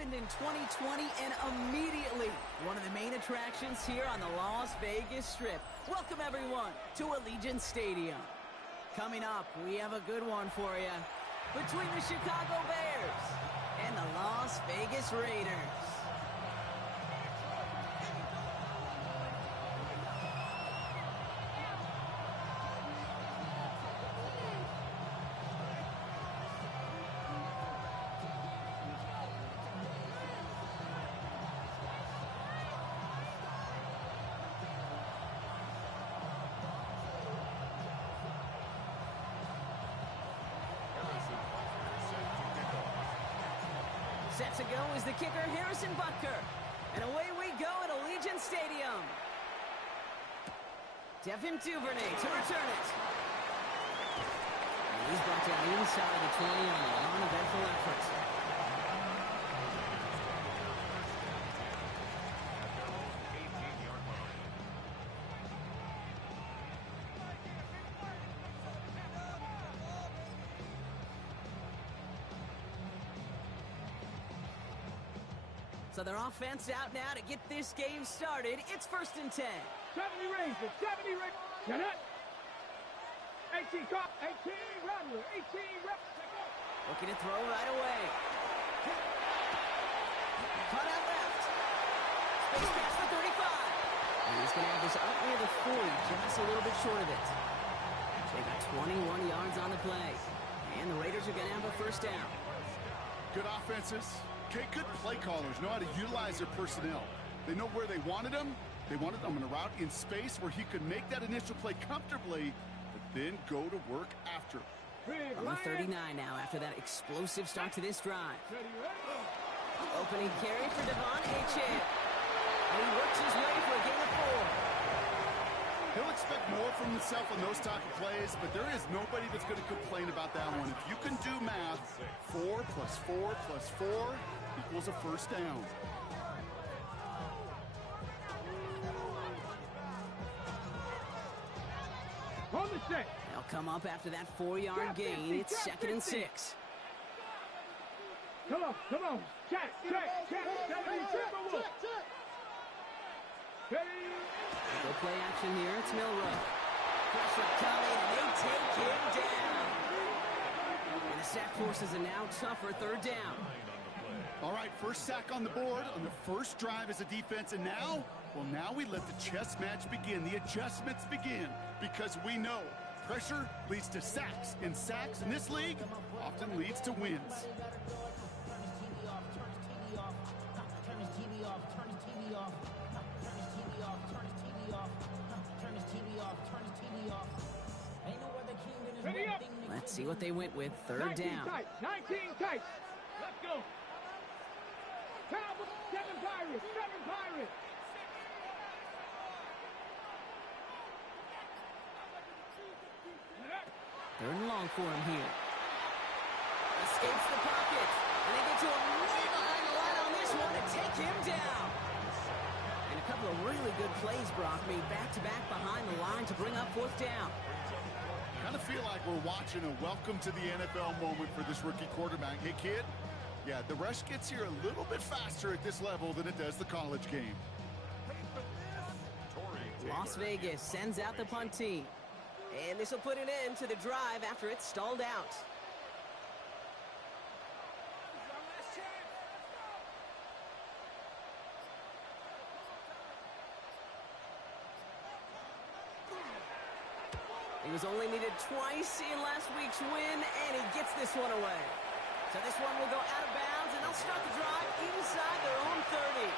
opened in 2020 and immediately one of the main attractions here on the Las Vegas Strip. Welcome, everyone, to Allegiant Stadium. Coming up, we have a good one for you. Between the Chicago Bears and the Las Vegas Raiders. Set to go is the kicker, Harrison Butker. And away we go at Allegiant Stadium. Devin Duvernay to return it. And he's brought down inside the 20 on a non-eventful effort. So their offense out now to get this game started. It's 1st and 10. 70 Rangers, 70 Rangers. Get it. 18 cop, 18 Rattler, 18 Rattler. Looking to throw right away. Cut out left. Space pass for 35. And he's going to have this up near the 40, just a little bit short of it. They got 21 yards on the play. And the Raiders are going to have a first down. Good offenses. Okay, good play callers know how to utilize their personnel. They know where they wanted him. They wanted him in a route in space where he could make that initial play comfortably, but then go to work after. On the 39 now after that explosive start to this drive. Opening carry for Devon Achane. And he works his way for a gain of 4. He'll expect more from himself on those type of plays, but there is nobody that's going to complain about that one. If you can do math, 4 plus 4 plus 4 equals a first down. On the set. They'll come up after that 4-yard gain. It's 2nd and 6. Come on. Check. 70 triple. Go play action here. It's Milroe. Pressure coming, and they take him down. And the sack forces a now tougher 3rd down. All right, first sack on the board on the first drive as a defense, and now we let the chess match begin. The adjustments begin, because we know pressure leads to sacks, and sacks in this league often leads to wins. Let's see what they went with. 3rd down. 19 tight. Let's go. Cowboys, 7 Pirates. 7 Pirates. Third and long for him here. Escapes the pocket. And they get to him way behind the line on this one to take him down. And a couple of really good plays, Brock, made back-to-back behind the line to bring up 4th down. Kind of feel like we're watching a welcome to the NFL moment for this rookie quarterback. Hey, kid, yeah, the rush gets here a little bit faster at this level than it does the college game. Las Vegas sends out the punt team. And this will put an end to the drive after it's stalled out. He was only needed twice in last week's win, and he gets this one away. So this one will go out of bounds, and they'll start the drive inside their own 30.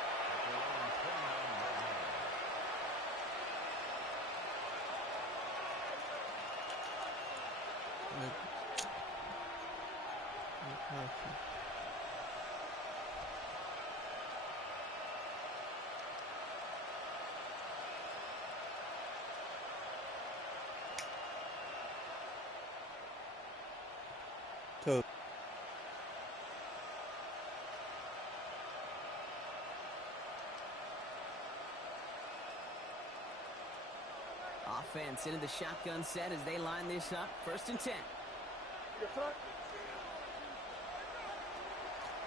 Offense into the shotgun set as they line this up. 1st and 10.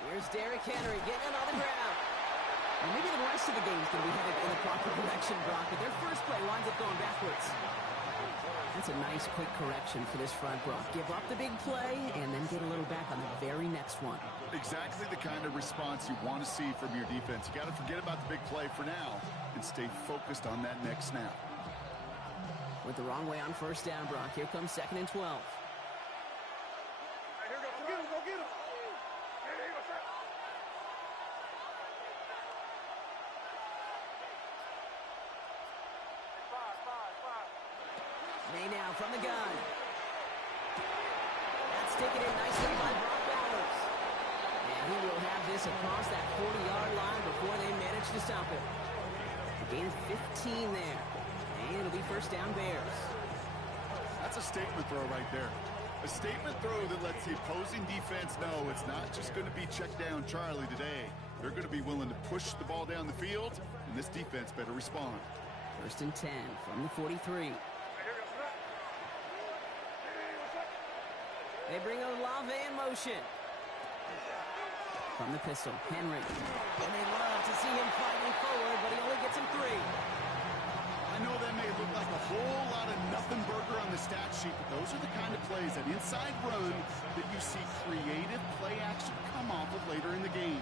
Here's Derrick Henry getting it on the ground. And maybe the rest of the game is going to be headed in the proper direction, Brock, but their first play winds up going backwards. That's a nice, quick correction for this front, Brock. Give up the big play and then get a little back on the very next one. Exactly the kind of response you want to see from your defense. You got to forget about the big play for now and stay focused on that next snap. With the wrong way on first down, Brock. Here comes 2nd and 12. Hey, here we go. Go get him. Go get him. Hey, what's up? Five. May now from the gun. That's taken in nicely by Brock Bowers. And he will have this across that 40-yard line before they manage to stop it. A gain of 15 there. And it'll be first down Bears. That's a statement throw right there. A statement throw that lets the opposing defense know it's not just going to be check down Charlie today. They're going to be willing to push the ball down the field, and this defense better respond. First and 10 from the 43. They bring Olave in motion. From the pistol, Henry. And they love to see him fighting forward, but he only gets him 3. I know that may look like a whole lot of nothing burger on the stat sheet, but those are the kind of plays, that inside run, that you see creative play action come off of later in the game.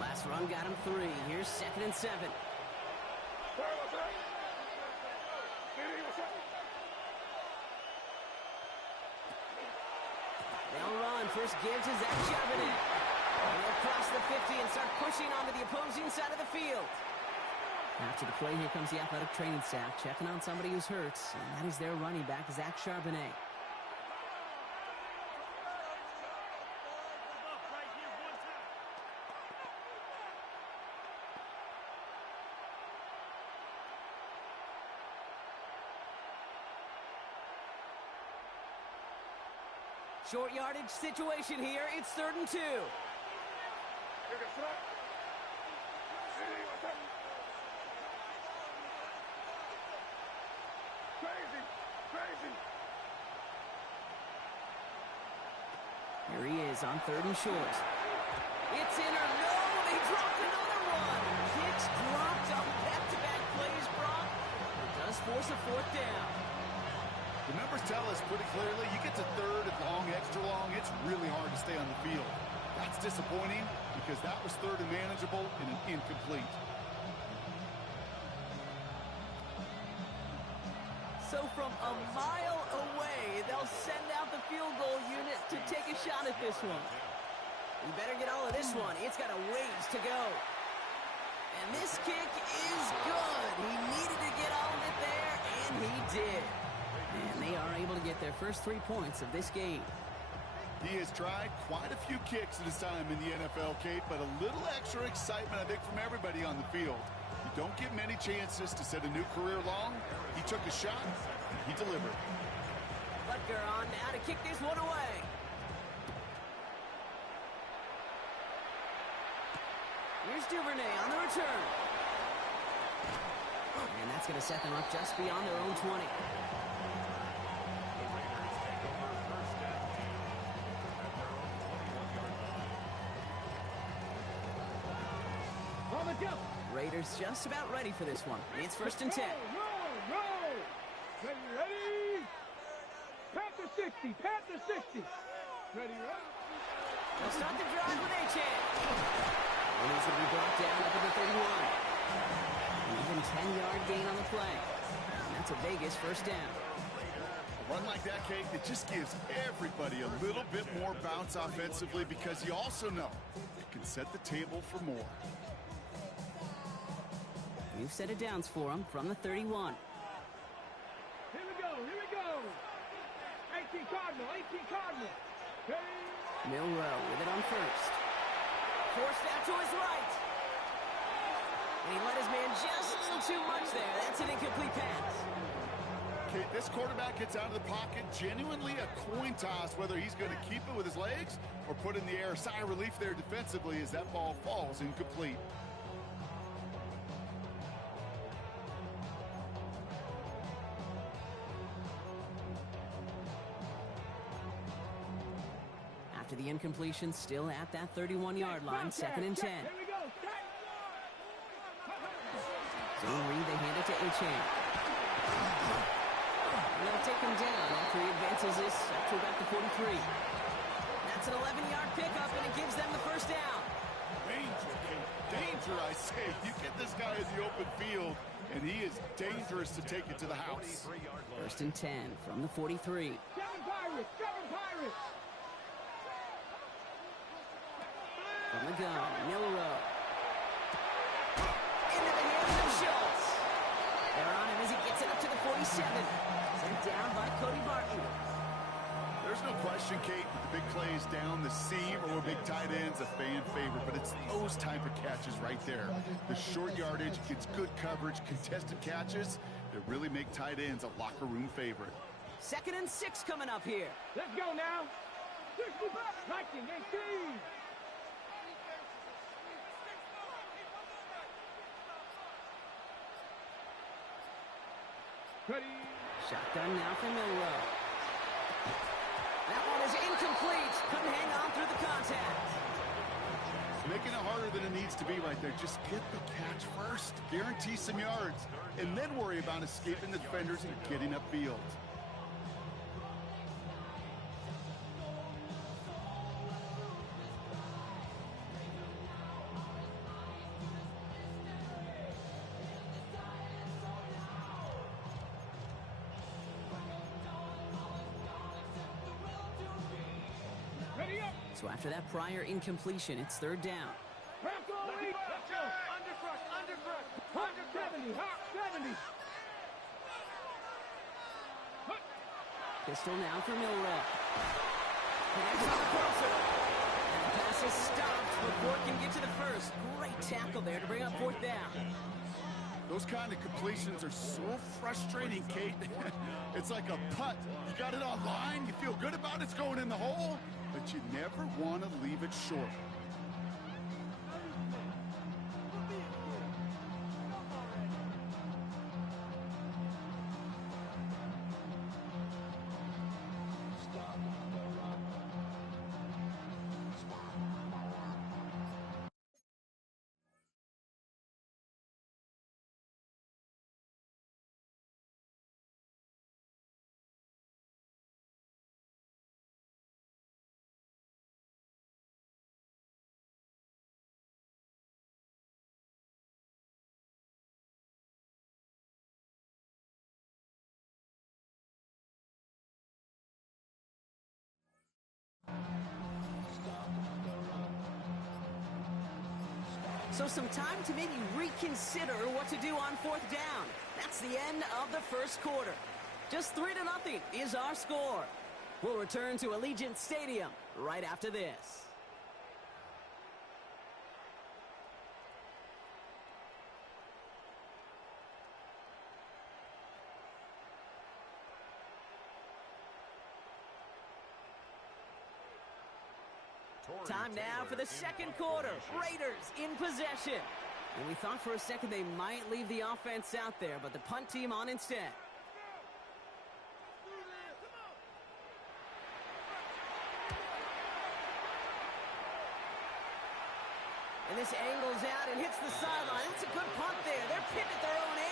Last run got him 3. Here's 2nd and 7. They'll run. First give to Zach Charbonnet. And they'll cross the 50 and start pushing onto the opposing side of the field. After the play, here comes the athletic training staff checking on somebody who's hurt, and that is their running back, Zach Charbonnet. Short yardage situation here. It's 3rd and 2. Here he is on 3rd and short. It's in or no, they dropped another one. Kicks dropped on back-to-back plays, Brock. It does force a 4th down. The numbers tell us pretty clearly, you get to 3rd and long, extra long, it's really hard to stay on the field. That's disappointing because that was 3rd and manageable and an incomplete. So from a mile away, they'll send out the field goal unit to take a shot at this one. You better get all of this one. It's got a ways to go. And this kick is good. He needed to get all of it there, and he did. And they are able to get their first 3 points of this game. He has tried quite a few kicks at his time in the NFL, Kate, but a little extra excitement, I think, from everybody on the field. You don't get many chances to set a new career long. He took a shot, and he delivered. Butker on now to kick this one away. Here's Duvernay on the return. And that's going to set them up just beyond their own 20. Raiders just about ready for this one. It's 1st and 10. Roll. Ready. Panther 60. Ready. They'll start the drive with Achane. And he's going to be brought down up at the 31. An even 10-yard gain on the play. And that's a Vegas first down. A run like that, Kate, it just gives everybody a little bit more bounce offensively because you also know it can set the table for more. New set of downs for him from the 31. Here we go. 18 Cardinal. Hey. Milrow with it on first. Forced out to his right. And he let his man just a little too much there. That's an incomplete pass. Okay, this quarterback gets out of the pocket. Genuinely a coin toss whether he's going to keep it with his legs or put in the air. Sigh of relief there defensively as that ball falls incomplete. After the incompletion, still at that 31-yard line, 2nd and 10. Here we go. Zone read, they hand it to Achane. They'll take him down after he advances this up to about the 43. That's an 11-yard pickup, and it gives them the first down. Danger, Kate. Danger, I say. You get this guy in the open field, and he is dangerous to take it to the house. 1st and 10 from the 43. Seven Pirates. From the gun, Milroe. Into the hands of Schultz. They're on him as he gets it up to the 47. Sent down by Cody Barton. There's no question, Kate, with the big plays down the seam or big tight ends, a fan favorite, but it's those type of catches right there. The short yardage, gets good coverage, contested catches that really make tight ends a locker room favorite. 2nd and 6 coming up here. Let's go now. 60 back. 1918. Ready. Shotgun now for Milroe. That one is incomplete. Couldn't hang on through the contact. Making it harder than it needs to be right there. Just get the catch first. Guarantee some yards. And then worry about escaping the defenders and getting upfield. Ready up. So after that prior incompletion, it's 3rd down. Crack all the way. Let's go. Undercrush. 170. 70. Pistol now for Milroe. Connects on the crosser. And the pass is stopped before it can get to the first. Great tackle there to bring up 4th down. Those kind of completions are so frustrating, Kate. It's like a putt. You got it on line, you feel good about it's going in the hole, but you never want to leave it short. So some time to maybe reconsider what to do on 4th down. That's the end of the first quarter. Just 3-0 is our score. We'll return to Allegiant Stadium right after this. Time now for the second quarter. Raiders in possession. And we thought for a second they might leave the offense out there, but the punt team on instead. And this angles out and hits the sideline. It's a good punt there. They're pinned at their own 8.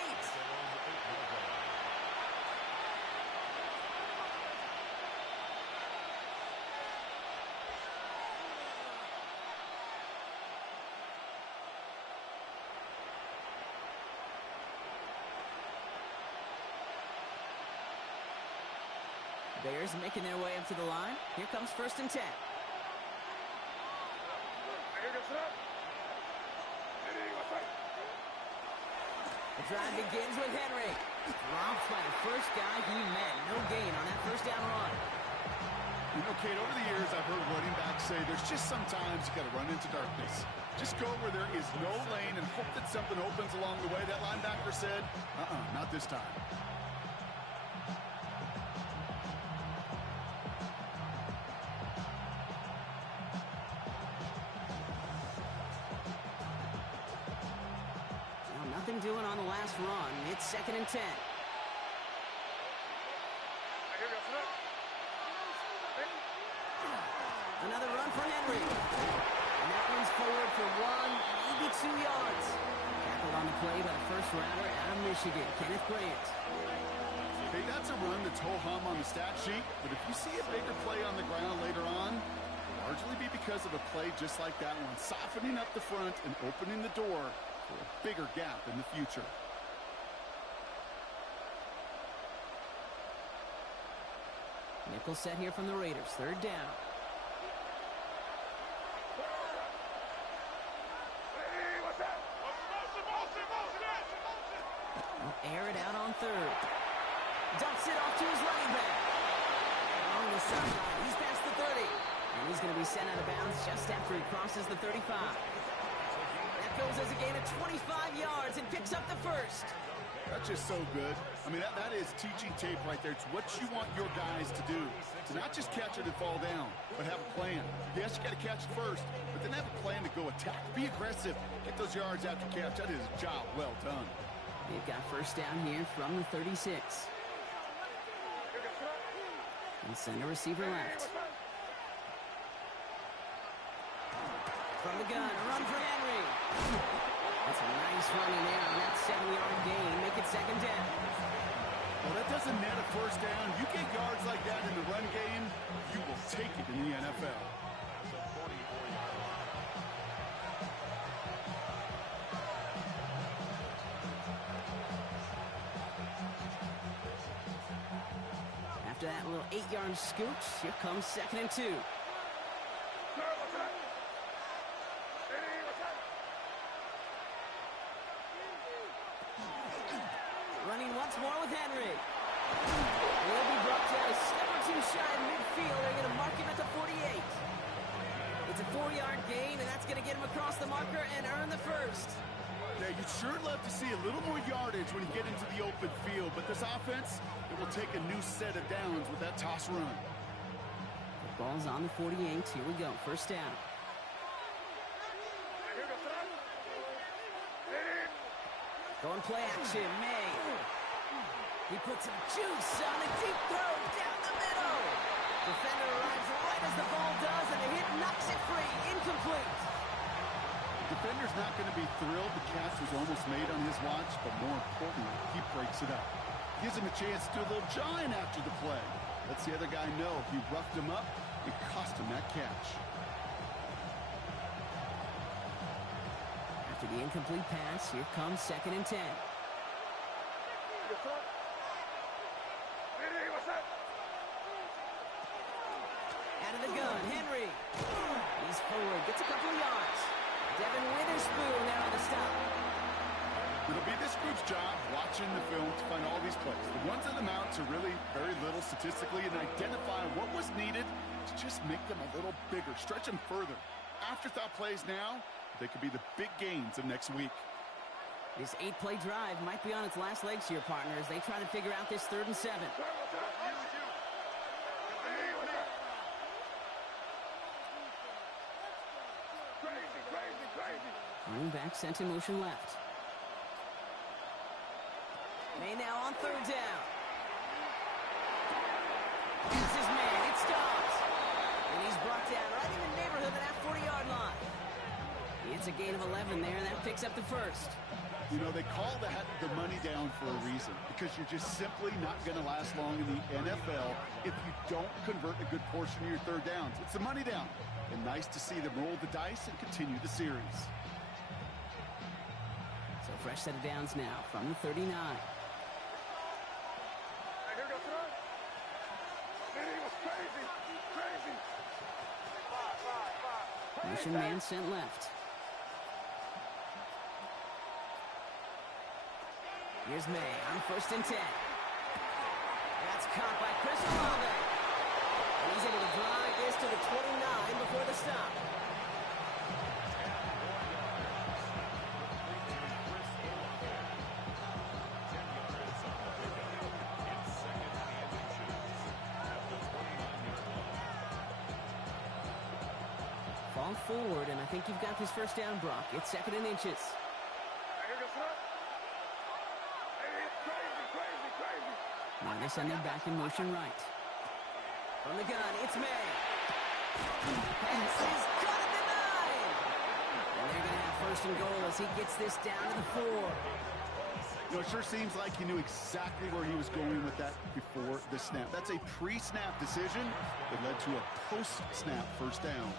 Bears making their way up to the line. Here comes 1st and 10. The drive begins with Henry. Dropped by the first guy he met. No gain on that 1st down run. You know, Kate, over the years I've heard running backs say there's just sometimes you got to run into darkness. Just go where there is no lane and hope that something opens along the way. That linebacker said, not this time. Nothing doing on the last run. It's 2nd and 10. Another run for Henry. And that one's forward for 1, maybe 2 yards. Tackled on the play by the first rounder out of Michigan, Kenneth Grant. Hey, that's a run that's ho-hum on the stat sheet, but if you see a bigger play on the ground later on, it'll largely be because of a play just like that one, softening up the front and opening the door for a bigger gap in the future. Nickel set here from the Raiders, third down. He'll air it out on third. Dumps it off to his running back. On the sideline, he's past the 30. And he's going to be sent out of bounds just after he crosses the 35. That goes as a gain of 25 yards and picks up the first. That's just so good. I mean, that is teaching tape right there. It's what you want your guys to do. To not just catch it and fall down, but have a plan. Yes, you got to catch it first, but then have a plan to go attack. Be aggressive. Get those yards after catch. That is a job well done. They've got first down here from the 36. And center receiver left. From the gun, a run for Henry. That's a nice running there on that 7-yard gain. Make it second down. Well, that doesn't net a first down. You get yards like that in the run game, you will take it in the NFL. After that little 8-yard scooch, here comes second and 2. Running once more with Henry. He'll be brought down a step or two shy of midfield. They're going to mark him at the 48. It's a 4-yard gain, and that's going to get him across the marker and earn the first. Yeah, you'd sure love to see a little more yardage when you get into the open field, but this offense, it will take a new set of downs with that toss run. The ball's on the 48. Here we go. First down. Going play action, May. He puts some juice on a deep throw down the middle. Defender arrives right as the ball does, and the hit knocks it free. Incomplete. The defender's not going to be thrilled the catch was almost made on his watch, but more importantly, he breaks it up. Gives him a chance to do a little jawing after the play. Lets the other guy know if he roughed him up, it cost him that catch. After the incomplete pass, here comes second and 10. Out of the gun, Henry. He's forward, gets a couple of yards. Devin Witherspoon there on the stop. It'll be this group's job watching the film to find all these plays. The ones that amount to really very little statistically and identify what was needed to just make them a little bigger, stretch them further. Afterthought plays now, they could be the big gains of next week. This 8-play drive might be on its last legs here, partner, as they try to figure out this 3rd and 7. Running back sent in motion left. May now on 3rd down. Here's his man. It stops. And he's brought down right in the neighborhood of that 40-yard line. It's a gain of 11 there, and that picks up the first. You know, they call that the money down for a reason, because you're just simply not going to last long in the NFL if you don't convert a good portion of your 3rd downs. It's the money down. And nice to see them roll the dice and continue the series. So fresh set of downs now from the 39. Motion man sent left. Here's May on 1st and 10. That's caught by Chris Olave. And he's able to drive this to the 29 before the stop. Fall forward, and I think you've got this first down, Brock. It's 2nd and inches. Now they send them back in motion right. From the gun, it's May. Pass is gonna deny. And they're gonna have first and goal as he gets this down to the 4. You know, it sure seems like he knew exactly where he was going with that before the snap. That's a pre-snap decision that led to a post-snap first down.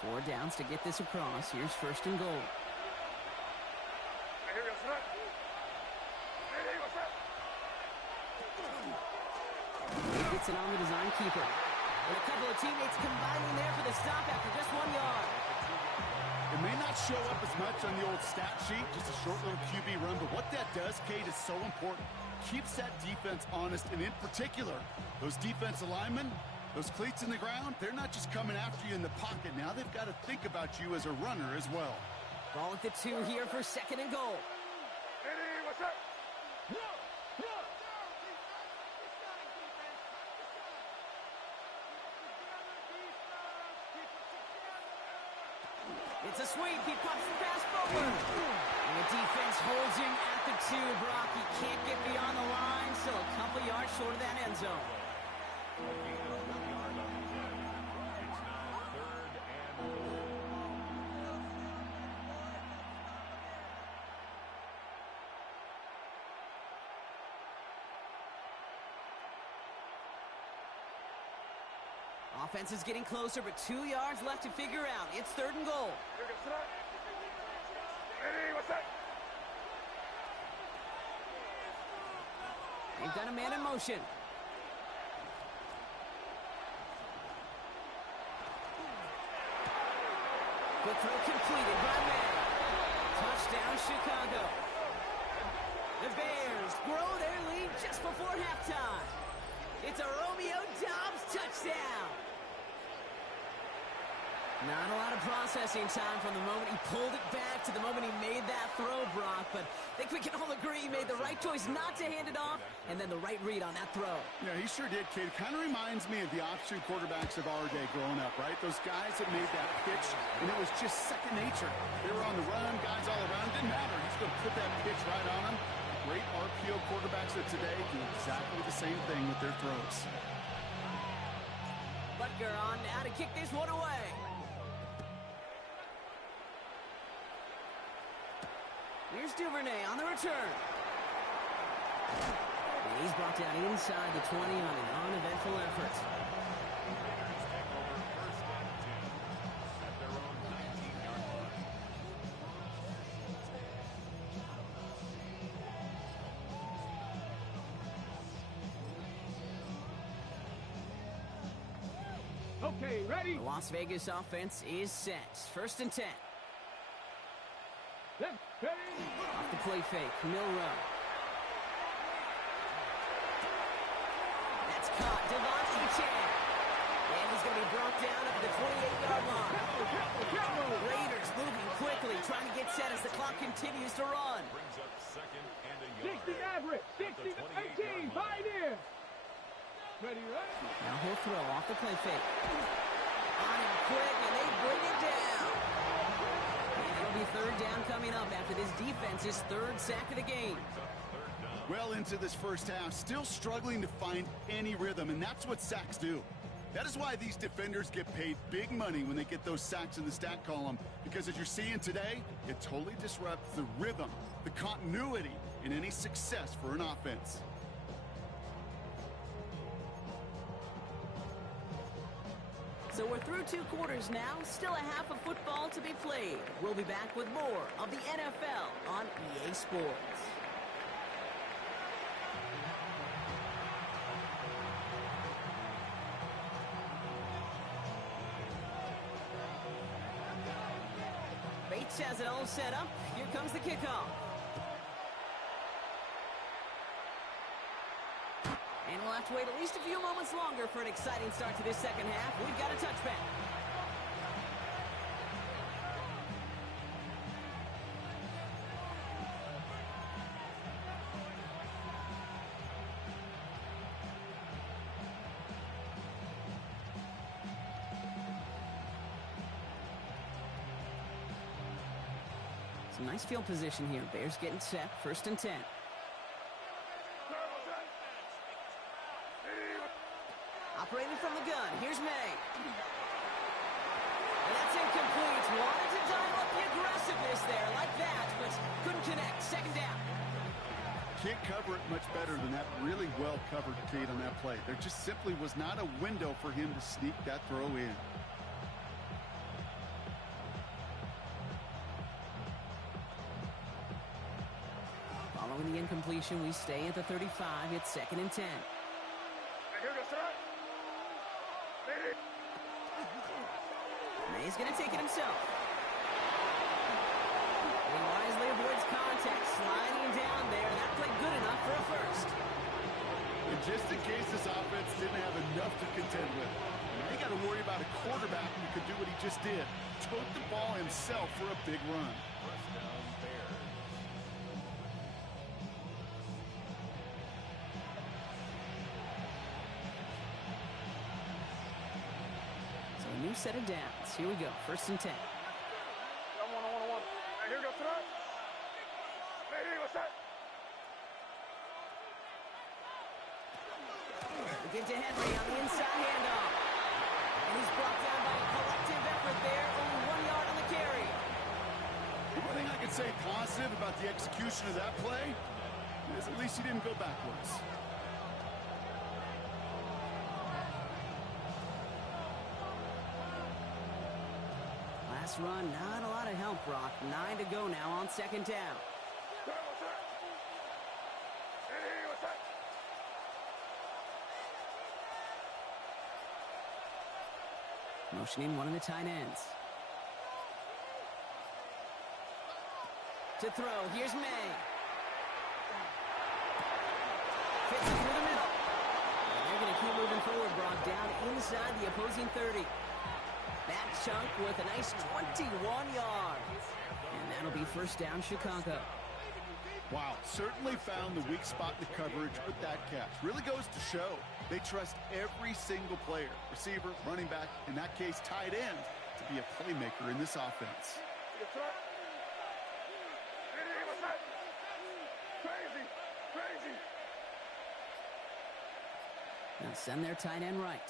Four downs to get this across. Here's first and goal. He gets it on the design keeper. And a couple of teammates combining there for the stop after just 1 yard. It may not show up as much on the old stat sheet, just a short little QB run, but what that does, Kate, is so important. Keeps that defense honest, and in particular, those defensive linemen, those cleats in the ground, they're not just coming after you in the pocket. Now they've got to think about you as a runner as well. Ball at the 2 here for second and goal. It's a sweep. He pops the pass forward. And the defense holds him at the 2. Brock, he can't get beyond the line, so a couple yards short of that end zone. Offense is getting closer, but 2 yards left to figure out. It's third and goal. They've got a man in motion. Quick throw completed by May. Touchdown, Chicago. The Bears grow their lead just before halftime. It's a Romeo Doubs touchdown. Not a lot of processing time from the moment he pulled it back to the moment he made that throw, Brock. But I think we can all agree he made the right choice not to hand it off, and then the right read on that throw. Yeah, he sure did, Kate. It kind of reminds me of the option quarterbacks of our day growing up, right? Those guys that made that pitch, and it was just second nature. They were on the run, guys all around. Didn't matter. He's going to put that pitch right on them. Great RPO quarterbacks of today do exactly the same thing with their throws. Butker on now to kick this one away. Here's Duvernay on the return. And he's brought down inside the 20 on an uneventful effort. Okay, ready? The Las Vegas offense is set. First and 10. Off the play fake, Milrow. That's caught, Devon Achane. And he's going to be brought down at the 28-yard line. Raiders moving quickly, trying to get set as the clock continues to run. 60 average, 60 to 18, Pioneer. Ready, right? Now he'll throw off the play fake. On him quick, and they bring it down. It'll be third down coming up after this defense's third sack of the game. Well into this first half, still struggling to find any rhythm, and that's what sacks do. That is why these defenders get paid big money when they get those sacks in the stat column, because as you're seeing today, it totally disrupts the rhythm, the continuity in any success for an offense. So we're through 2 quarters now, still a half of football to be played. We'll be back with more of the NFL on EA Sports. Bates has it all set up. Here comes the kickoff. And we'll have to wait at least a few moments longer for an exciting start to this second half. We've got a touchback. Some nice field position here. Bears getting set. 1st and 10. Operating from the gun. Here's May. And that's incomplete. Wanted to dial up the aggressiveness there like that, but couldn't connect. 2nd down. Can't cover it much better than that. Really well covered, Kate, on that play. There just simply was not a window for him to sneak that throw in. Following the incompletion, we stay at the 35. It's 2nd and 10. May's going to take it himself. He wisely avoids contact, sliding down there. That played good enough for a first. And just in case this offense didn't have enough to contend with, now you got to worry about a quarterback who could do what he just did. Tote the ball himself for a big run. So a new set of downs. Here we go. 1st and 10. Here goes tonight. Hey, what's that? We get to Henry on the inside handoff. And he's brought down by a collective effort there. Only 1 yard on the carry. The one thing I could say positive about the execution of that play is at least he didn't go backwards. Last run, not a lot of help, Brock. 9 to go now on 2nd down. Motioning one of the tight ends. To throw, here's May. Fits it through the middle. And they're going to keep moving forward, Brock, down inside the opposing 30. That chunk with a nice 21 yards. And that'll be 1st down, Chicago. Wow, certainly found the weak spot in the coverage with that catch. Really goes to show they trust every single player, receiver, running back, in that case, tight end, to be a playmaker in this offense. Now send their tight end right.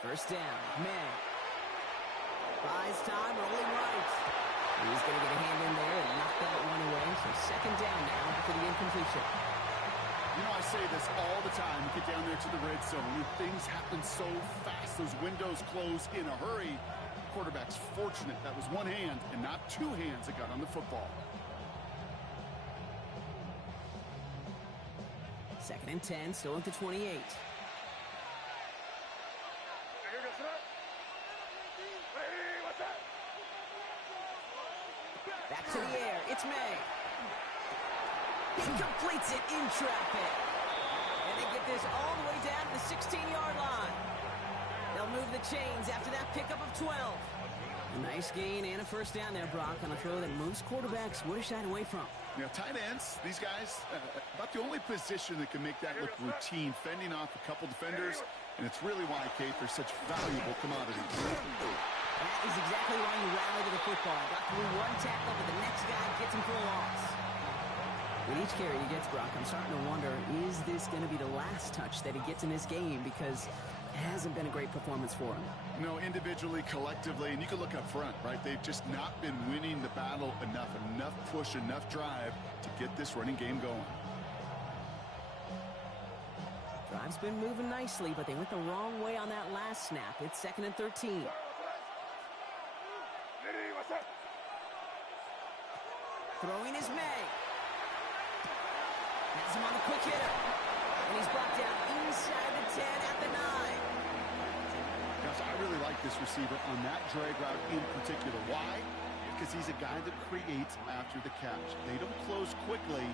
First down, May. Buys time, rolling right. He's going to get a hand in there and knock that one away. So 2nd down now after the incompletion. You know, I say this all the time. You get down there to the red zone, and things happen so fast. Those windows close in a hurry. The quarterback's fortunate that was one hand and not 2 hands that got on the football. 2nd and 10, still at the 28. Back to the air. It's May. He completes it in traffic. And they get this all the way down to the 16-yard line. They'll move the chains after that pickup of 12. A nice gain and a 1st down there, Brock, on a throw that most quarterbacks would have shied away from. You know, tight ends, these guys, about the only position that can make that look routine, fending off a couple defenders, and it's really why, Kate, they're such valuable commodities. That is exactly why you rally to the football. Got through one tackle, but the next guy gets him for a loss. With each carry he gets, Brock, I'm starting to wonder, is this going to be the last touch that he gets in this game? Because it hasn't been a great performance for him. No, individually, collectively, and you can look up front, right? They've just not been winning the battle enough push, enough drive to get this running game going. Drive's been moving nicely, but they went the wrong way on that last snap. It's 2nd and 13. Throwing is May. Has him on the quick hitter. And he's brought down inside the 10 at the 9. Gosh, I really like this receiver on that drag route in particular. Why? Because he's a guy that creates after the catch. They don't close quickly.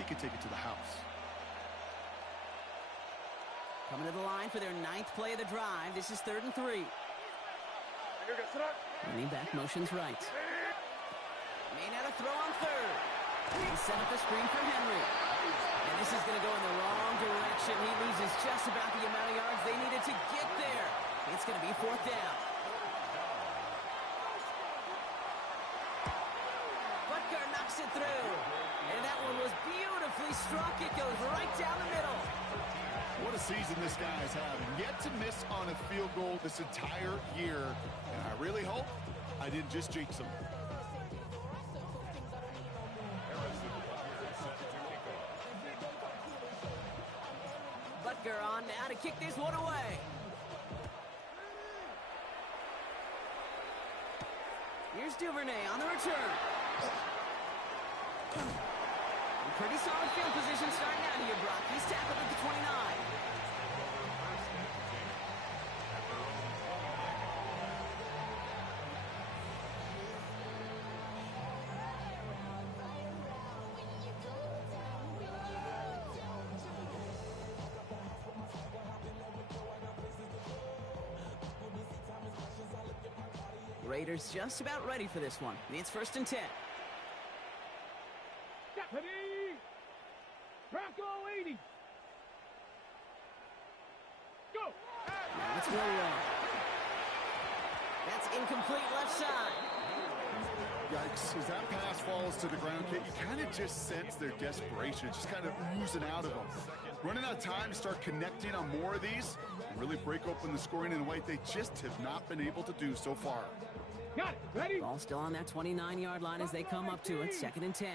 He can take it to the house. Coming to the line for their 9th play of the drive. This is 3rd and 3. Running back motions right. May not have throw on 3rd. They set up a screen for Henry. And this is going to go in the wrong direction. He loses just about the amount of yards they needed to get there. It's going to be 4th down. struck. It goes right down the middle. What a season this guy is having. Yet to miss on a field goal this entire year. And I really hope I didn't just jinx him. Butker on now to kick this one away. Here's Duvernay on the return. Pretty solid field position starting out here, Brock. He's tackled at the 29. Raiders just about ready for this one. It's 1st and 10. Stephanie! Bronco 80. Go! Now it's Milroe. That's incomplete left side. Yikes, as that pass falls to the ground, Kate, you kind of just sense their desperation. It's just kind of oozing out of them. Running out of time to start connecting on more of these and really break open the scoring in a way they just have not been able to do so far. Got it. Ready? Ball still on that 29-yard line as they come up to it. 2nd and 10.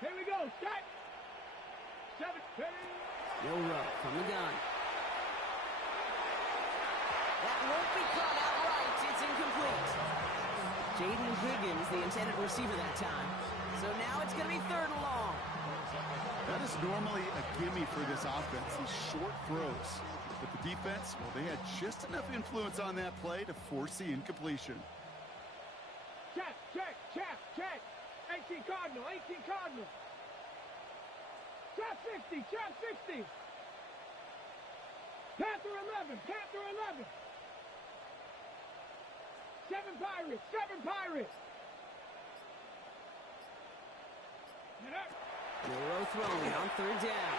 Here we go. Set. 7. Ready? Milroe from the gun. That won't be caught outright. It's incomplete. Jaden Higgins, the intended receiver that time. So now it's going to be 3rd and long. That is normally a gimme for this offense, these short throws. But the defense, well, they had just enough influence on that play to force the incompletion. Check, check, check, check. 18 Cardinal, 18 Cardinal. Trap 60, trap 60. Panther 11, Panther 11. 7 Pirates, 7 Pirates. Get up. Milroe throwing on 3rd down.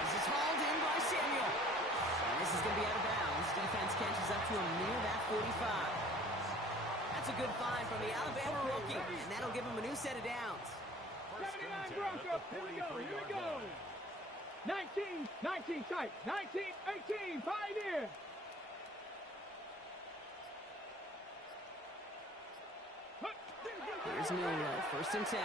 This is hauled in by Samuel. And this is going to be out of bounds. Defense catches up to him near that 45. That's a good find from the Alabama rookie, and that'll give him a new set of downs. 79 Broncos. Here we go, here we go. 19, 19 tight. 19, 18, Pioneer. Here's Milroe, 1st and 10.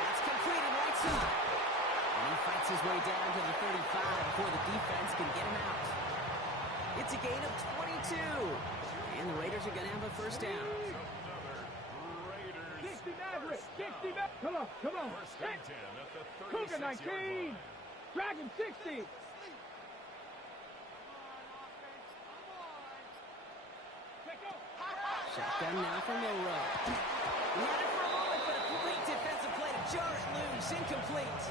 That's completed right side. And he fights his way down to the 35 before the defense can get him out. It's a gain of 22. And the Raiders are going to have a 1st down. 60 Maverick, 60 Maverick. Come on, come on. Cougar 19. Dragon 60. Shotgun now for Milroe. He had it for a moment, but a complete defensive play to jar it loose. Incomplete.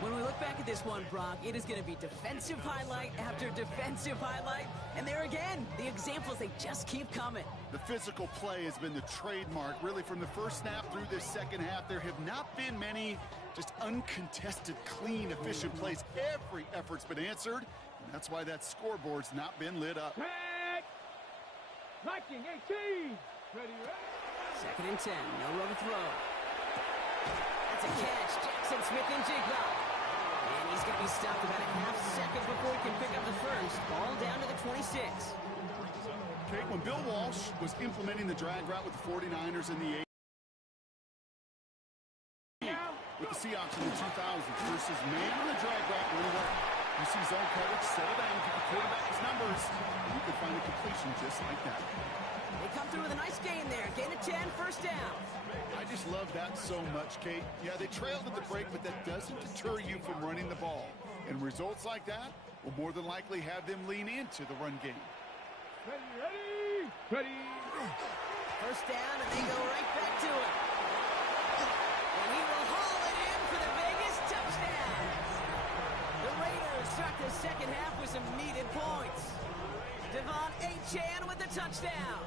When we look back at this one, Brock, it is going to be defensive highlight after defensive highlight. And there again, the examples, they just keep coming. The physical play has been the trademark. Really, from the first snap through this second half, there have not been many just uncontested, clean, efficient plays. Every effort's been answered, and that's why that scoreboard's not been lit up. Viking 18. Ready, ready. 2nd and 10. Milroe to throw. That's a catch. Jackson Smith-Njigba. And he's going to be stopped about a half second before he can pick up the 1st. Ball down to the 26. Okay, when Bill Walsh was implementing the drag route with the 49ers in the 80s, with the Seahawks in the 2000s versus man on the drag route one way. You see zone coverage, settle down, give the quarterback his numbers, and you can find a completion just like that. They come through with a nice gain there. Gain of 10, 1st down. I just love that so much, Kate. Yeah, they trailed at the break, but that doesn't deter you from running the ball. And results like that will more than likely have them lean into the run game. Ready, ready, ready. 1st down, and they go right back to it. And he will haul it in for the Vegas touchdown. The Raiders start the second half with some needed points. Devon Achane with the touchdown.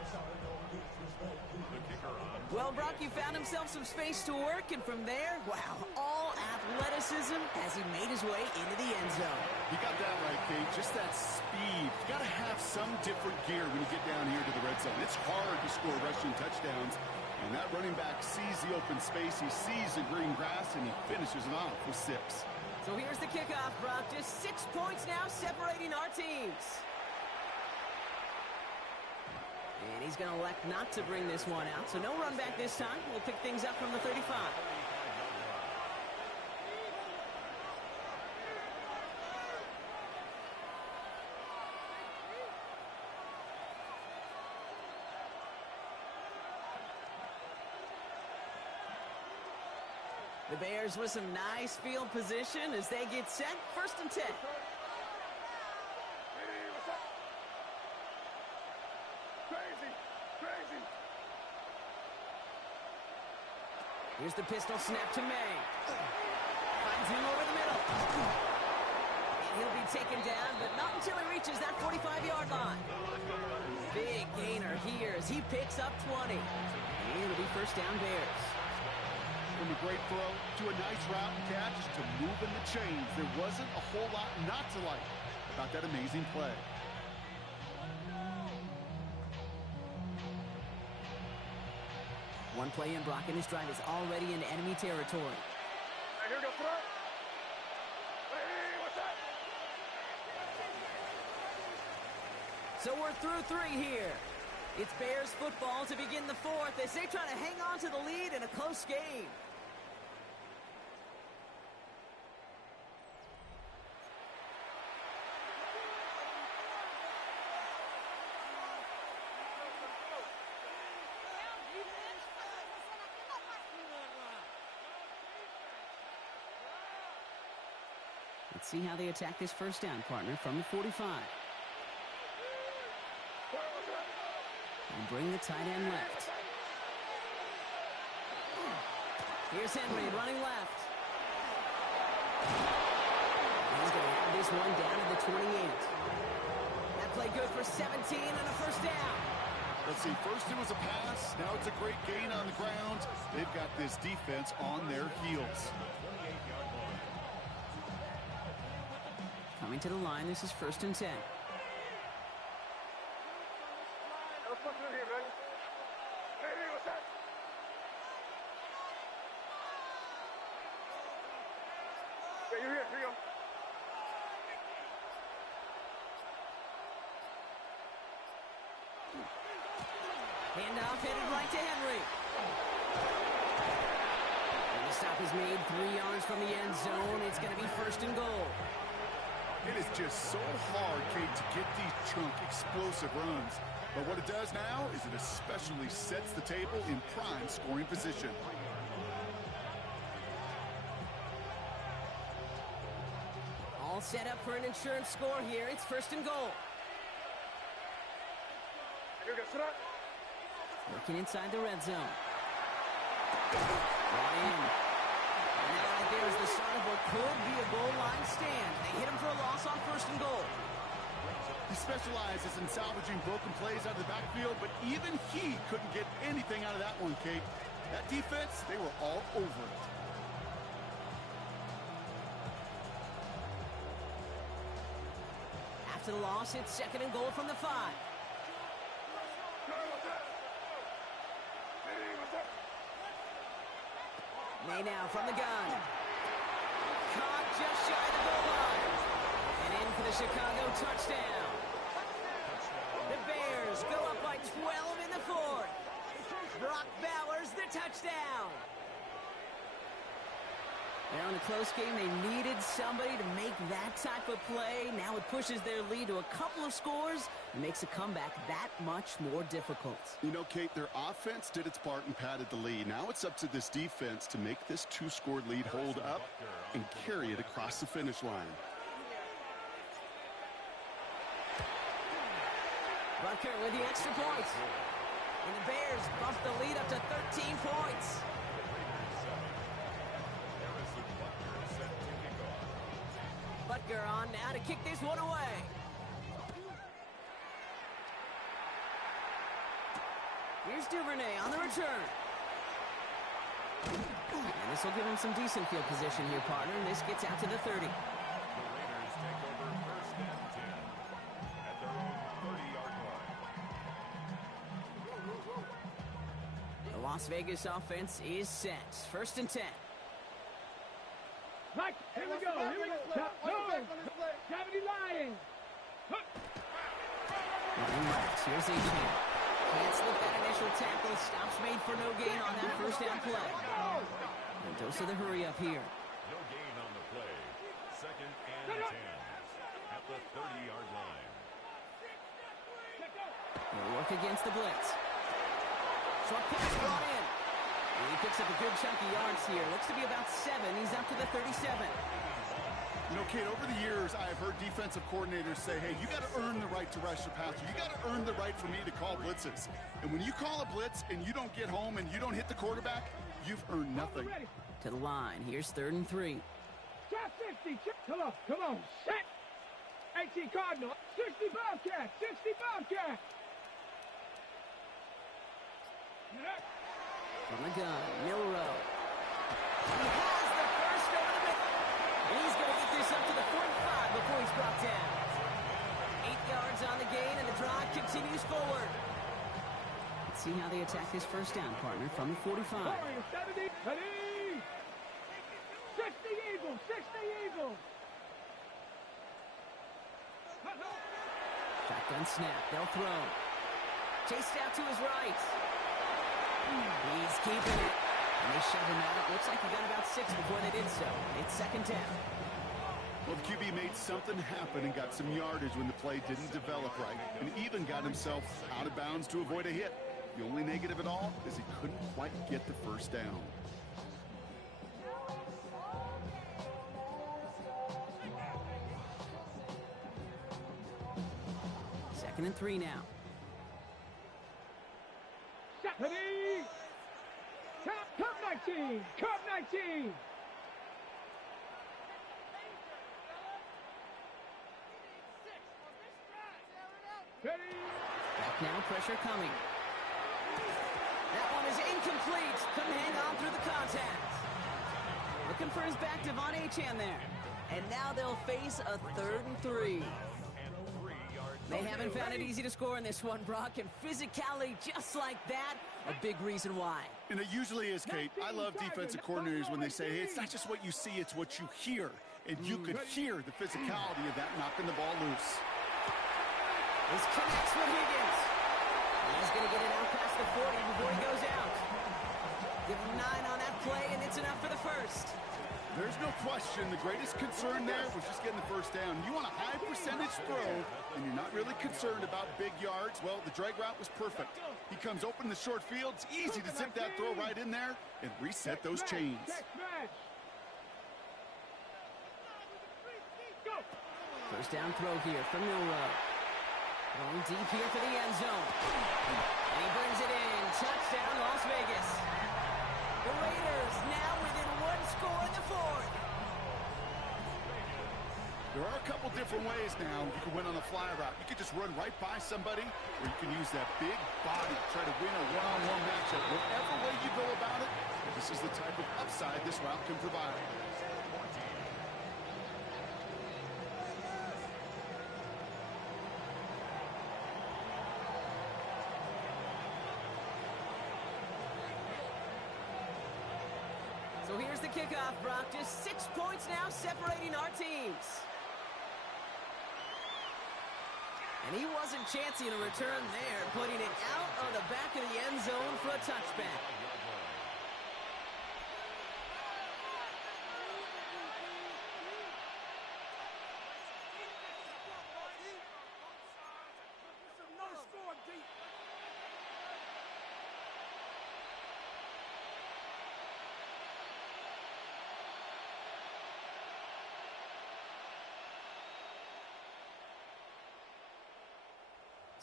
Well, Brock, he found himself some space to work, and from there, wow, all athleticism as he made his way into the end zone. You got that right, Kate. Just that speed. You got to have some different gear when you get down here to the red zone. It's hard to score rushing touchdowns And that running back sees the open space, he sees the green grass, and he finishes it off with 6. So here's the kickoff, Brock. Just 6 points now separating our teams. And he's going to elect not to bring this one out. So no run back this time. We'll pick things up from the 35. The Bears with some nice field position as they get set. 1st and 10. Here's the pistol snap to May. Finds him over the middle. And he'll be taken down, but not until he reaches that 45-yard line. Big gainer here as he picks up 20. And it'll be 1st down Bears. From a great throw to a nice route and catch to moving the chains. There wasn't a whole lot not to like about that amazing play. One play in, Brock, and his drive is already in enemy territory. Here we go, throw. Hey, what's that? So we're through 3 here. It's Bears football to begin the 4th as they try to hang on to the lead in a close game. Let's see how they attack this 1st down, partner, from the 45. And bring the tight end left. Here's Henry running left. He's going to have this one down to the 28. That play good for 17 and a 1st down. Let's see, first it was a pass, now it's a great gain on the ground. They've got this defense on their heels. Coming to the line, this is 1st and 10. You're here, here you go. Handoff headed right to Henry. And the stop is made 3 yards from the end zone. It's going to be 1st and goal. It is just so hard, Kate, to get these chunk, explosive runs. But what it does now is it especially sets the table in prime scoring position. All set up for an insurance score here. It's 1st and goal. Working inside the red zone. Brought in. And that right there is the start of what could be a goal line stand. They hit him for a loss on 1st and goal. He specializes in salvaging broken plays out of the backfield, but even he couldn't get anything out of that one, Kate. That defense, they were all over it. After the loss, it's 2nd and goal from the 5. May now from the gun. Caught just shy of the goal line. And in for the Chicago touchdown. The Bears go up by 12 in the 4th. Brock Bowers the touchdown. Now in a close game, they needed somebody to make that type of play. Now it pushes their lead to a couple of scores and makes a comeback that much more difficult. You know, Kate, their offense did its part and padded the lead. Now it's up to this defense to make this 2-score lead hold up and carry it across the finish line. Butker with the extra point. And the Bears bump the lead up to 13 points. Butker on now to kick this one away. Here's Duvernay on the return. And this will give him some decent field position here, partner. And this gets out to the 30. The Raiders take over 1st and 10 at their own 30-yard line. The loss Vegas offense is set. 1st and 10. Mike, here we go. Here we go. No. Gravity Lion. Running right. Here's Achane. Can't slip that initial tackle. Stops made for no gain on that 1st down play. Mendoza the hurry up here. No gain on the play. 2nd and 10 at the 30-yard line. He'll work against the blitz. Short pass brought in. He picks up a good chunk of yards here. Looks to be about 7. He's up to the 37. You know, Kate, over the years, I've heard defensive coordinators say, hey, you got to earn the right to rush the passer. You got to earn the right for me to call blitzes. And when you call a blitz and you don't get home and you don't hit the quarterback, you've earned nothing. To the line. Here's 3rd and 3. Shot 50. Come on. Set. 18 Cardinal. 60 Bobcat. 60 Bobcat. From the gun, Milroe. He has the first over the middle. And he's going to get this up to the 45 before he's brought down. 8 yards on the gain, and the drive continues forward. Let's see how they attack this 1st down, partner, from the 45. 70, 60 Eagles. 60 Eagles. Shotgun snap. They'll throw. Chased out to his right. He's keeping it. And they shove him out. Looks like he got about 6 before they did so. It's 2nd down. Well, the QB made something happen and got some yardage when the play didn't develop right, and even got himself out of bounds to avoid a hit. The only negative at all is he couldn't quite get the 1st down. Second and 3 now. Ready? Cup 19. Cup 19. Ready? Back now, pressure coming. That one is incomplete. Couldn't hang on through the contact. Looking for his back, Devon Achane there. And now they'll face a 3rd and 3. They haven't found it easy to score in this one, Brock, and physicality just like that, a big reason why. And it usually is, Kate. I love defensive coordinators when they say, hey, it's not just what you see, it's what you hear. And you could hear the physicality of that knocking the ball loose. This connects with Higgins. He's going to get it out past the 40 before he goes out. Give him 9 on that play, and it's enough for the 1st. There's no question the greatest concern there was just getting the 1st down. You want a high percentage throw, and you're not really concerned about big yards. Well, the drag route was perfect. He comes open in the short field. It's easy to zip that throw right in there and reset those chains. 1st down throw here from Milroe. Going deep here for the end zone. And he brings it in. Touchdown, Las Vegas. The Raiders now within 1 score in the 4th. There are a couple different ways now you can win on a fly route. You can just run right by somebody, or you can use that big body to try to win a one-on-one matchup. Whatever way you go about it, this is the type of upside this route can provide. So here's the kickoff, Brock. Just 6 points now separating our teams. And he wasn't chancing a return there, putting it out on the back of the end zone for a touchback.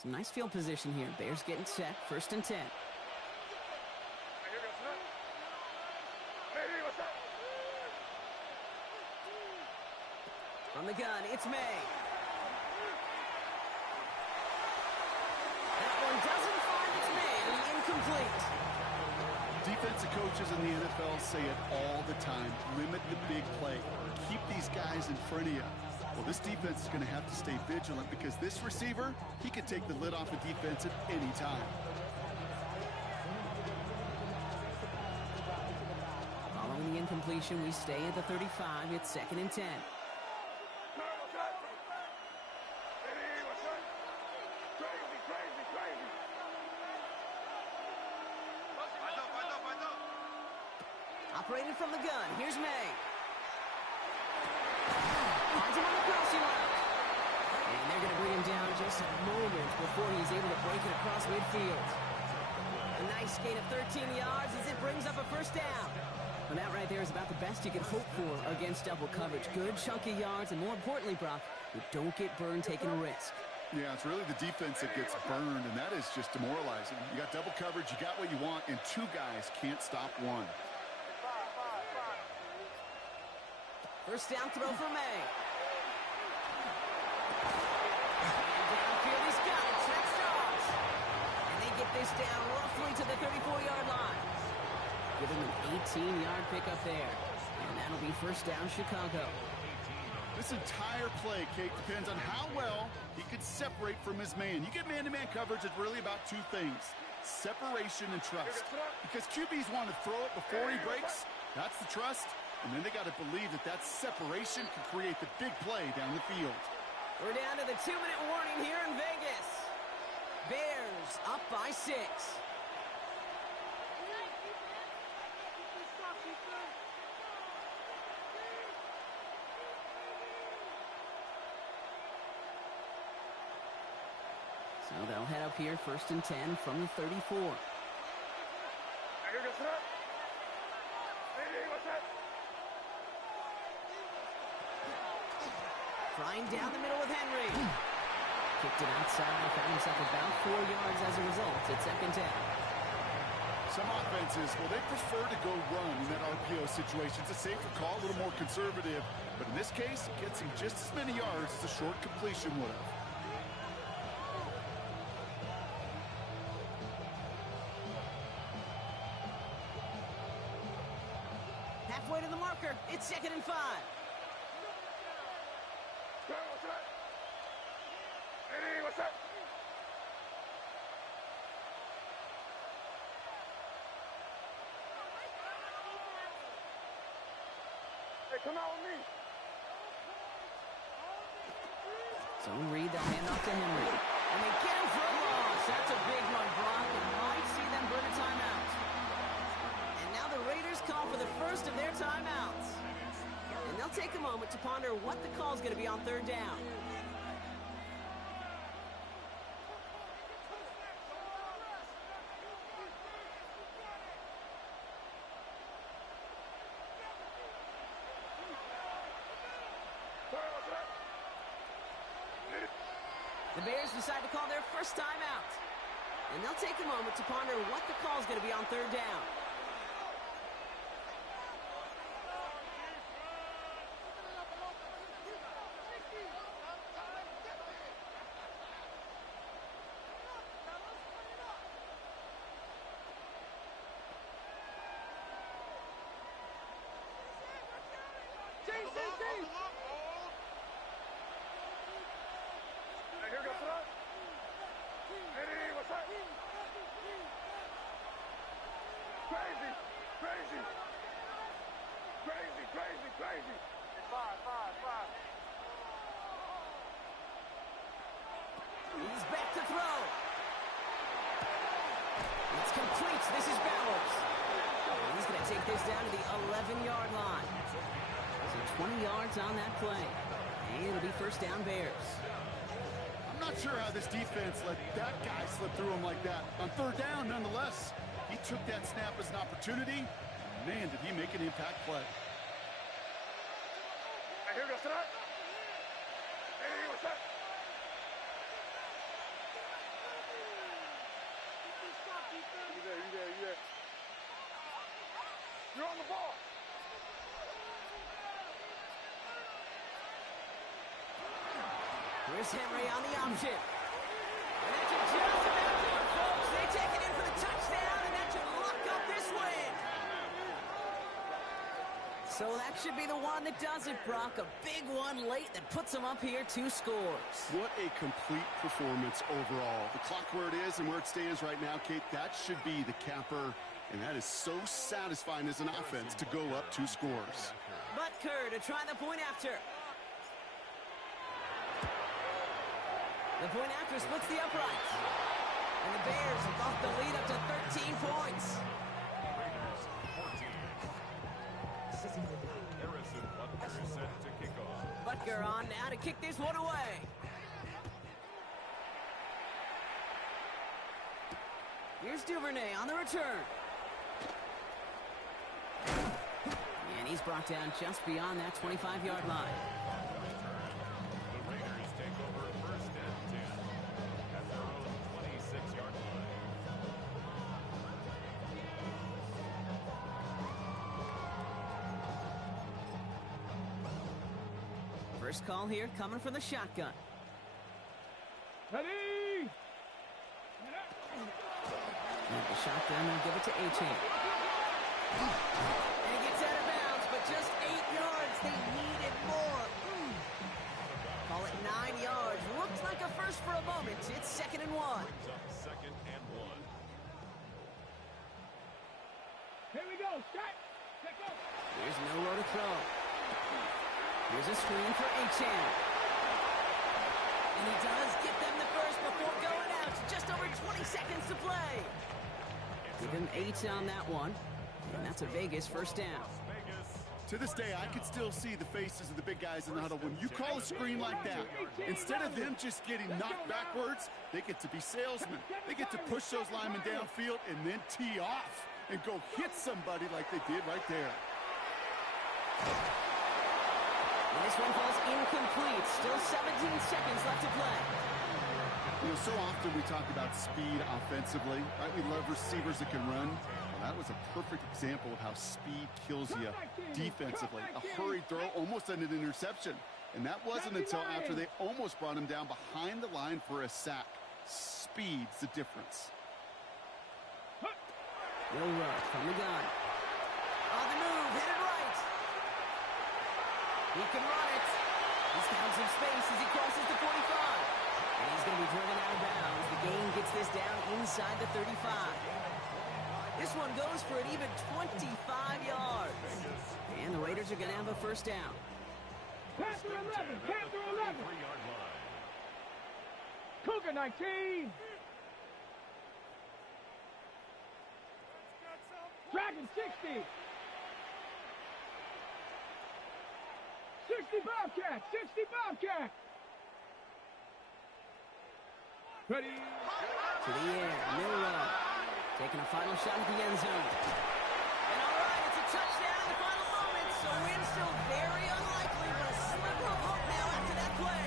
Some nice field position here. Bears getting set. 1st and 10. From the gun, it's May. That one doesn't find its man. Incomplete. Defensive coaches in the NFL say it all the time. Limit the big play. Keep these guys in front of you. Well, this defense is going to have to stay vigilant because this receiver, he can take the lid off a defense at any time. incompletion. We stay at the 35. It's 2nd and 10. Operating from the gun. Here's May. Finds him on the crossing route. And they're going to bring him down just a moment before he's able to break it across midfield. A nice gain of 13 yards as it brings up a first down. And that right there is about the best you can hope for against double coverage. Good chunky yards, and more importantly, Brock, you don't get burned taking a risk. Yeah, it's really the defense that gets burned, and that is just demoralizing. You got double coverage, you got what you want, and two guys can't stop one. First down throw for May. And downfield, he's got it. Trent Starks. And they get this down roughly to the 34-yard line. Give him an 18-yard pickup there. And that'll be first down, Chicago. This entire play, Kate, depends on how well he could separate from his man. You get man-to-man coverage, it's really about two things: separation and trust. Because QBs want to throw it before he breaks. That's the trust. And then they got to believe that that separation can create the big play down the field. We're down to the 2-minute warning here in Vegas. Bears up by 6. So they'll head up here, 1st and 10 from the 34. Flying down the middle with Henry. Kicked it outside, found himself about 4 yards as a result. It's 2nd down. Some offenses, well, they prefer to go run in that RPO situation. It's a safer call, a little more conservative. But in this case, it gets him just as many yards as a short completion would have. Halfway to the marker. It's 2nd and 5. Come out with me. So Reed, they'll hand off to Henry. And they get him for a loss. That's a big one, Brock. And might see them burn a timeout. And now the Raiders call for the first of their timeouts. And they'll take a moment to ponder what the call is going to be on 3rd down. The Bears decide to call their first timeout. And they'll take a moment to ponder what the call is going to be on 3rd down. Crazy. 5. He's back to throw. It's complete. This is Bowers. And he's going to take this down to the 11-yard line. So 20 yards on that play. And it'll be first down Bears. I'm not sure how this defense let that guy slip through him like that. On 3rd down, nonetheless, he took that snap as an opportunity. Man, did he make an impact play. Here goes tonight. Hey, what's up? You there. You're on the ball. Here's Henry on the option. And that should just about do it, folks. They take it in for the touchdown, and that should lock up this win. So that should be the one that does it, Brock. A big one late that puts them up here 2 scores. What a complete performance overall. The clock where it is and where it stands right now, Kate, that should be the capper And that is so satisfying as an offense to go up 2 scores. Butker to try the point after. The point after splits the uprights. And the Bears have got the lead up to 13 points. Raiders 14. Harrison Butker is set to kick off. Butker on now to kick this one away. Here's Duvernay on the return. And he's brought down just beyond that 25-yard line. The Raiders take over first and 10 at their own 26-yard line. First call here coming from the shotgun. Ready? And the shotgun will give it to Achane. And he gets out of bounds, but just 8 yards. They needed more. Call it 9 yards. Looks like a first for a moment. It's 2nd and 1. Brings up 2nd and 1. Here we go. Shot. Check go. Here's nowhere to throw. Here's a screen for Achane. And he does get them the first before going out. Just over 20 seconds to play. Give him 8 on that one. And that's a Vegas first down. To this day, I can still see the faces of the big guys in the huddle. When you call a screen like that, instead of them just getting knocked backwards, they get to be salesmen. They get to push those linemen downfield and then tee off and go hit somebody like they did right there. And this one falls incomplete. Still 17 seconds left to play. You know, so often we talk about speed offensively, right? We love receivers that can run. Well, that was a perfect example of how speed kills you defensively. A hurried throw, almost an interception. And that wasn't until after they almost brought him down behind the line for a sack. Speed's the difference. Will Rush from the gun. On the move, hit it right. He can run it. He's found some space as he crosses the 45. And he's going to be driven out of bounds. The game gets this down inside the 35. This one goes for an even 25 yards. And the Raiders are going to have a first down. Panther 11. Panther 11. 3-yard line. Cougar 19. Dragon 60. 60 Bobcat. 60 Bobcat. Ready? To the air, Milroe taking a final shot at the end zone. And all right, it's a touchdown in the final moments. So win still very unlikely, but a sliver of hope now after that play.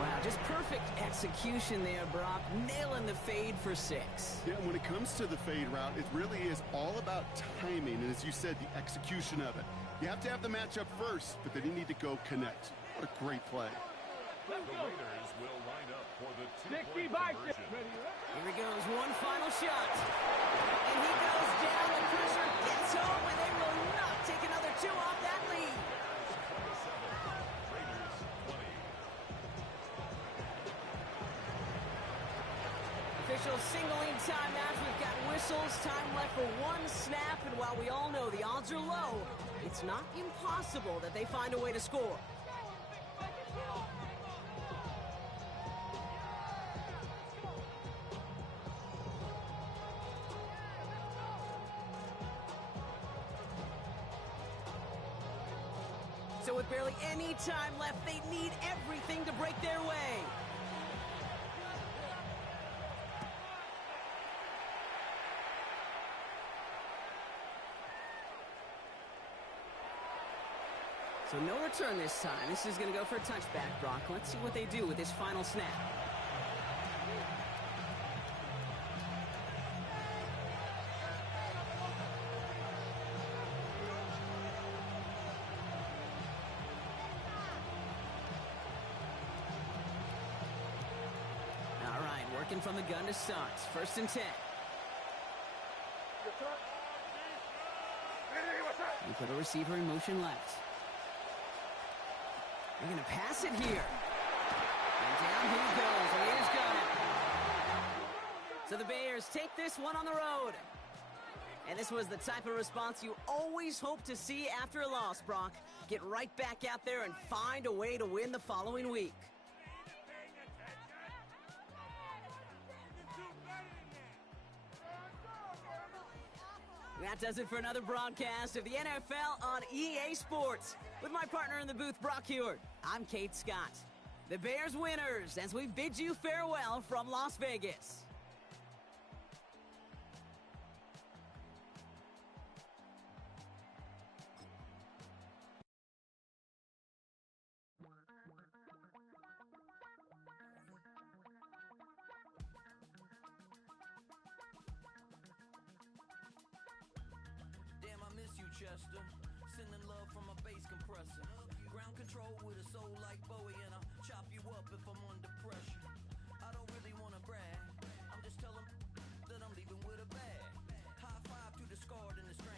Wow, just perfect execution there, Brock. Nailing the fade for 6. Yeah, when it comes to the fade route, it really is all about timing. And as you said, the execution of it. You have to have the matchup first, but then you need to go connect. What a great play. The Raiders will line up for the 60 2-point bicep. conversion. Ready? Here he goes, one final shot. And he goes down, the pressure gets home, and they will not take another 2 off that lead. Raiders 20. Official singling timeout. We've got whistles, time left for 1 snap, and while we all know the odds are low, it's not impossible that they find a way to score. So with barely any time left, they need everything to break their way. So no return this time. This is going to go for a touchback, Brock. Let's see what they do with this final snap. All right, working from the gun to start. 1st and 10. You put a receiver in motion left. They're going to pass it here. And down he goes. And here's Gunner. So the Bears take this one on the road. And this was the type of response you always hope to see after a loss, Brock. Get right back out there and find a way to win the following week. That does it for another broadcast of the NFL on EA Sports. With my partner in the booth, Brock Huard, I'm Kate Scott. The Bears winners as we bid you farewell from Las Vegas. Damn, I miss you, Chester. Sending love from a bass compressor. Ground control with a soul like Bowie, and I'll chop you up if I'm under pressure. I don't really want to brag. I'm just telling that I'm leaving with a bag. High five to the scarred and the stranded.